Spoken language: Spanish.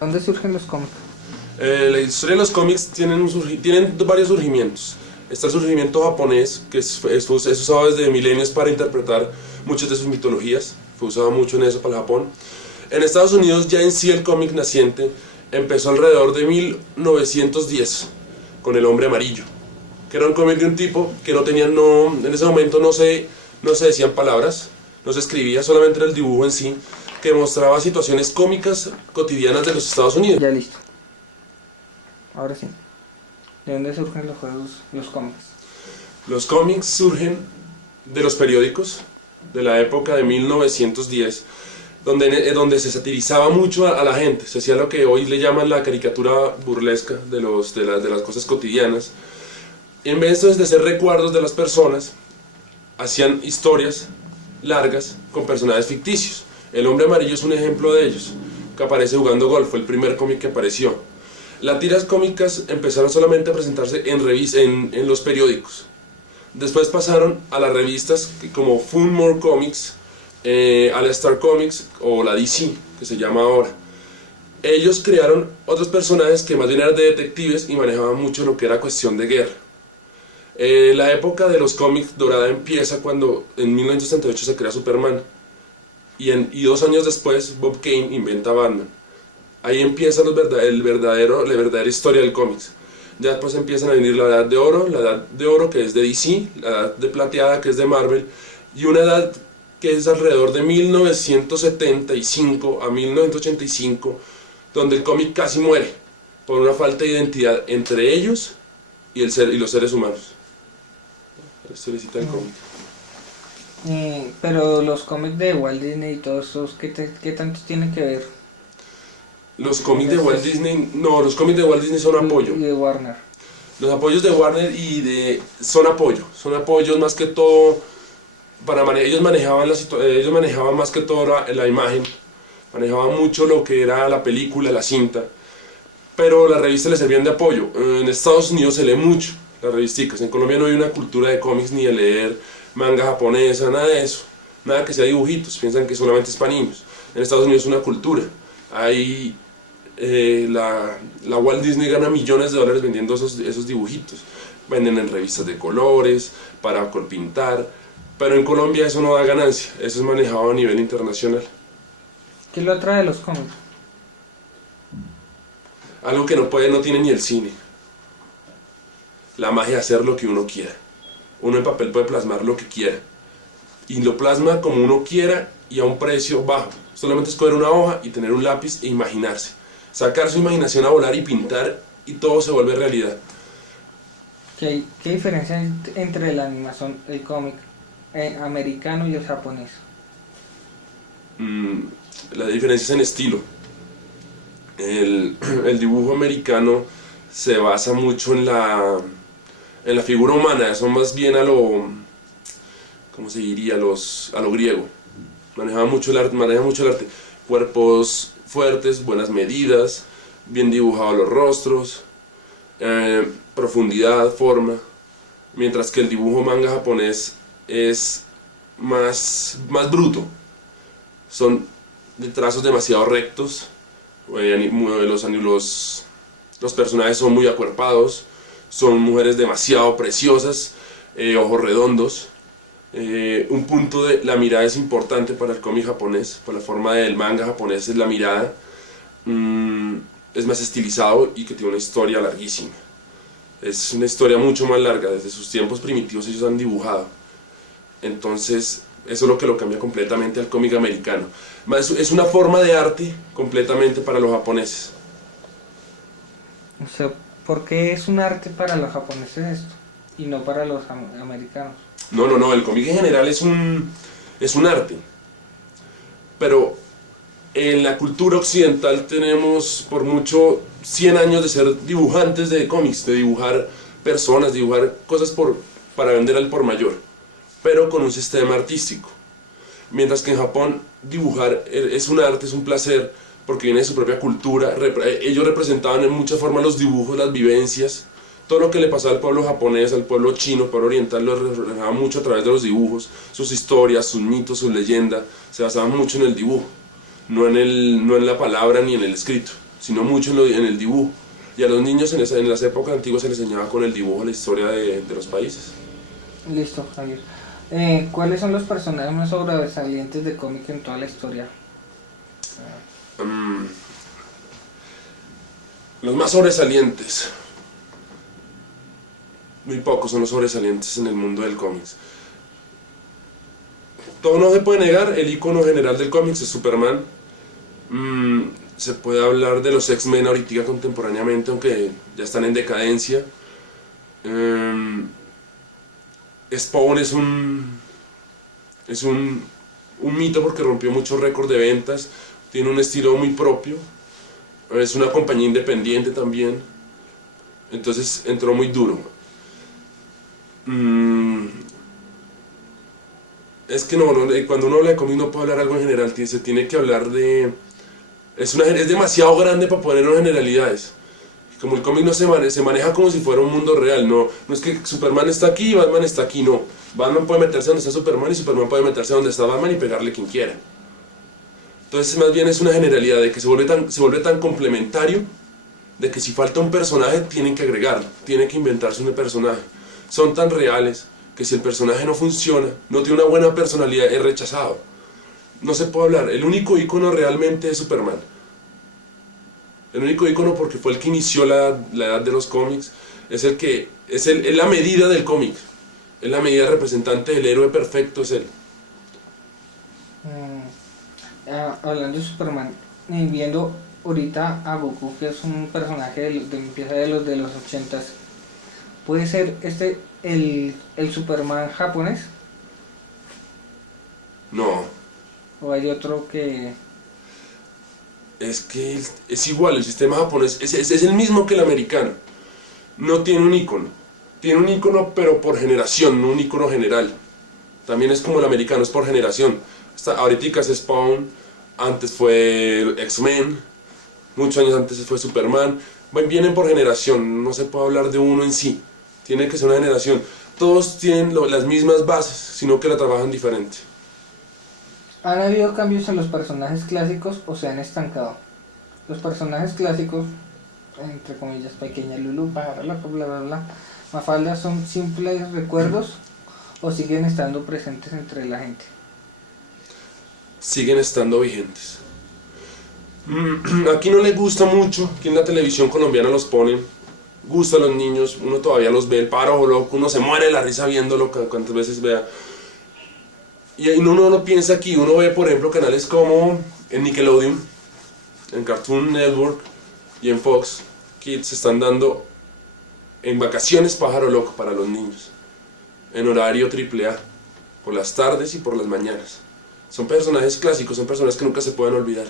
¿Dónde surgen los cómics? La historia de los cómics tienen varios surgimientos. Está el surgimiento japonés, que es usado desde milenios para interpretar muchas de sus mitologías. Fue usado mucho en eso para el Japón. En Estados Unidos ya en sí el cómic naciente empezó alrededor de 1910 con El Hombre Amarillo, que era un cómic de un tipo que en ese momento no se decían palabras, no se escribía, solamente era el dibujo en sí, que mostraba situaciones cómicas cotidianas de los Estados Unidos. Ya listo. Ahora sí. ¿De dónde surgen los juegos, los cómics? Los cómics surgen de los periódicos de la época de 1910, donde se satirizaba mucho a la gente, se hacía lo que hoy le llaman la caricatura burlesca de las cosas cotidianas. En vez de hacer recuerdos de las personas, hacían historias largas con personajes ficticios. El Hombre Amarillo es un ejemplo de ellos, que aparece jugando golf, fue el primer cómic que apareció. Las tiras cómicas empezaron solamente a presentarse en los periódicos. Después pasaron a las revistas como Funmore Comics, All Star Comics o la DC, que se llama ahora. Ellos crearon otros personajes que más bien eran de detectives y manejaban mucho lo que era cuestión de guerra. La época de los cómics dorada empieza cuando en 1938 se crea Superman y 2 años después Bob Kane inventa Batman. Ahí empieza la verdadera historia del cómics. Ya después empiezan a venir la edad de oro que es de DC, la edad de plateada que es de Marvel y una edad que es alrededor de 1975 a 1985 donde el cómic casi muere por una falta de identidad entre ellos y los seres humanos. Esto necesita el cómic. Pero los cómics de Walt Disney y todos esos, ¿qué tanto tienen que ver? Los cómics de Walt Disney, no, los cómics de Walt Disney son apoyo. Y de Warner. Los apoyos de Warner son apoyos más que todo ellos manejaban más que todo la imagen, manejaban mucho lo que era la película, la cinta, pero las revistas les servían de apoyo. En Estados Unidos se lee mucho las revisticas, en Colombia no hay una cultura de cómics ni de leer manga japonesa, nada de eso, nada que sea dibujitos, piensan que solamente es para niños. En Estados Unidos es una cultura, hay la Walt Disney gana millones de dólares vendiendo esos dibujitos, venden en revistas de colores, para pintar, pero en Colombia eso no da ganancia, eso es manejado a nivel internacional. ¿Qué lo atrae de los cómics? Algo que no tiene ni el cine, la magia de hacer lo que uno quiera. Uno en papel puede plasmar lo que quiera, y lo plasma como uno quiera y a un precio bajo, solamente es coger una hoja y tener un lápiz e imaginarse. Sacar su imaginación a volar y pintar y todo se vuelve realidad. ¿Qué diferencia hay entre la animación, el cómic americano y el japonés? La diferencia es en estilo. El dibujo americano se basa mucho en la figura humana, son más bien a lo griego. Maneja mucho el arte. Cuerpos fuertes, buenas medidas, bien dibujados los rostros, profundidad, forma, mientras que el dibujo manga japonés es más bruto, son de trazos demasiado rectos, los personajes son muy acuerpados, son mujeres demasiado preciosas, ojos redondos. Un punto de la mirada es importante para el cómic japonés, para la forma del manga japonés es la mirada, es más estilizado y que tiene una historia larguísima. Es una historia mucho más larga, desde sus tiempos primitivos ellos han dibujado. Entonces eso es lo que lo cambia completamente al cómic americano. Es una forma de arte completamente para los japoneses. O sea, ¿por qué es un arte para los japoneses esto y no para los americanos? No, el cómic en general es un arte, pero en la cultura occidental tenemos por mucho 100 años de ser dibujantes de cómics, de dibujar personas, dibujar cosas para vender al por mayor, pero con un sistema artístico. Mientras que en Japón dibujar es un arte, es un placer, porque viene de su propia cultura. Ellos representaban en muchas formas los dibujos, las vivencias, todo lo que le pasaba al pueblo japonés, al pueblo chino, al pueblo oriental, lo reflejaba mucho a través de los dibujos, sus historias, sus mitos, sus leyendas, se basaban mucho en el dibujo, no en la palabra ni en el escrito. sino mucho en el dibujo. Y a los niños en las épocas antiguas se les enseñaba con el dibujo la historia de los países. Listo, Javier. ¿Cuáles son los personajes más sobresalientes de cómic en toda la historia? Los más sobresalientes. Muy pocos son los sobresalientes en el mundo del cómics. Todo no se puede negar, el icono general del cómics es Superman. Se puede hablar de los X-Men ahorita contemporáneamente, aunque ya están en decadencia. Spawn es un mito porque rompió muchos récords de ventas, tiene un estilo muy propio, es una compañía independiente también, entonces entró muy duro. Es que cuando uno habla de cómics no puede hablar algo en general, se tiene que hablar de... Es demasiado grande para poner en generalidades. Como el cómic no se maneja como si fuera un mundo real, no es que Superman está aquí y Batman está aquí, no. Batman puede meterse donde está Superman y Superman puede meterse donde está Batman y pegarle quien quiera. Entonces más bien es una generalidad de que se vuelve tan complementario de que si falta un personaje tienen que agregarlo, tienen que inventarse un personaje. Son tan reales que si el personaje no funciona, no tiene una buena personalidad, es rechazado. No se puede hablar, el único ícono realmente es Superman. El único ícono porque fue el que inició la edad de los cómics, es la medida del cómic, es la medida representante del héroe perfecto, es él. Hablando de Superman, viendo ahorita a Goku, que es un personaje empieza de los 80s, ¿puede ser el Superman japonés? No. ¿O hay otro que...? Es que es igual, el sistema japonés es el mismo que el americano. No tiene un icono. Tiene un icono pero por generación, no un icono general. También es como el americano, es por generación. Ahorita es Spawn, antes fue X-Men, muchos años antes fue Superman. Vienen por generación, no se puede hablar de uno en sí. Tiene que ser una generación. Todos tienen las mismas bases, sino que la trabajan diferente. ¿Han habido cambios en los personajes clásicos o se han estancado? Los personajes clásicos, entre comillas, Pequeña Lulú, Pájaro Loco, bla bla bla, Mafalda, ¿son simples recuerdos o siguen estando presentes entre la gente? Siguen estando vigentes. Aquí no les gusta mucho, aquí en la televisión colombiana los ponen, gusta a los niños, uno todavía los ve, el Pájaro Loco, uno se muere de la risa viéndolo cuantas veces vea. Y uno no lo piensa aquí, uno ve por ejemplo canales como en Nickelodeon, en Cartoon Network y en Fox Kids están dando en vacaciones Pájaro Loco para los niños, en horario AAA, por las tardes y por las mañanas. Son personajes clásicos, son personajes que nunca se pueden olvidar.